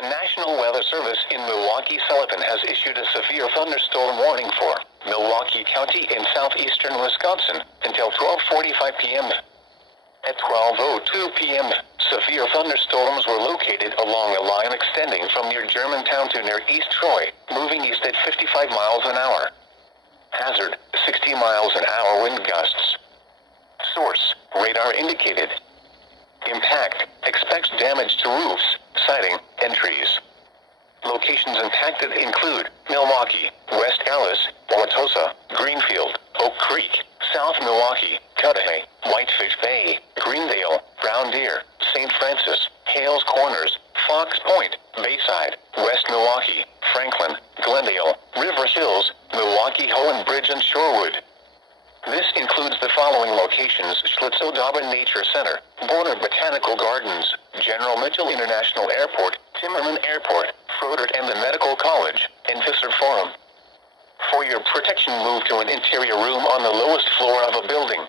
The National Weather Service in Milwaukee-Sullivan has issued a severe thunderstorm warning for Milwaukee County in southeastern Wisconsin until 12:45 p.m. At 12:02 p.m., severe thunderstorms were located along a line extending from near Germantown to near East Troy, moving east at 55 miles an hour. Hazard, 60 miles an hour wind gusts. Source, radar indicated. Impact, expects damage to roofs, siding, and trees. Locations impacted include Milwaukee, West Allis, Wauwatosa, Greenfield, Oak Creek, South Milwaukee, Cudahy, Whitefish Bay, Greendale, Brown Deer, St. Francis, Hales Corners, Fox Point, Bayside, West Milwaukee, Franklin, Glendale, River Hills, Milwaukee Hohen Bridge and Shorewood. This includes the following locations: Schlitzow-Dobbin Nature Center, Border Botanical Gardens, General Mitchell International Airport, Timmerman Airport, Frodert and the Medical College, and Visser Forum. For your protection, move to an interior room on the lowest floor of a building.